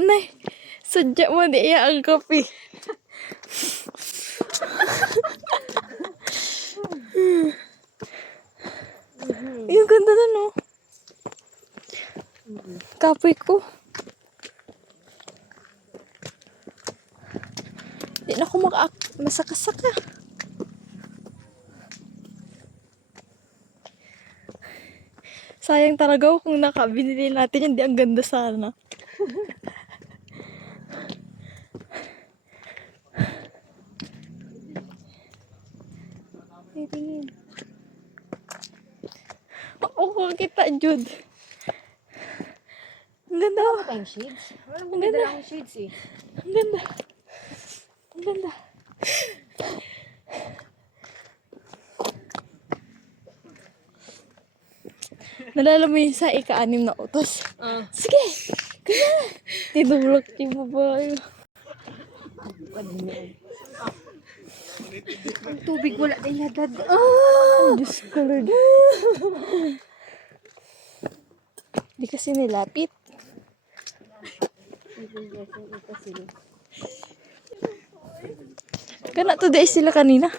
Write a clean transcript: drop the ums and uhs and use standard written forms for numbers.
Nay, sadya mo di iya ang kape. Yung ganda na no. Kapoy ko. Di na ako masakasaka. Sayang talaga kung nakabinili natin yan. Di ang ganda sana. Tingin. Oo, kita, Jude. Ang ganda. Wala tayong shades. Wala mo ganda lang shades eh. Ang ganda. Ang ganda. Nalala mo yun sa ika-6 na utos? Sige! Kaya! Tinulak yung babae. Ang tubig wala din hadad. Diyos ko, Lord. Di kasi nilapit. Kana to dahil sila kanina.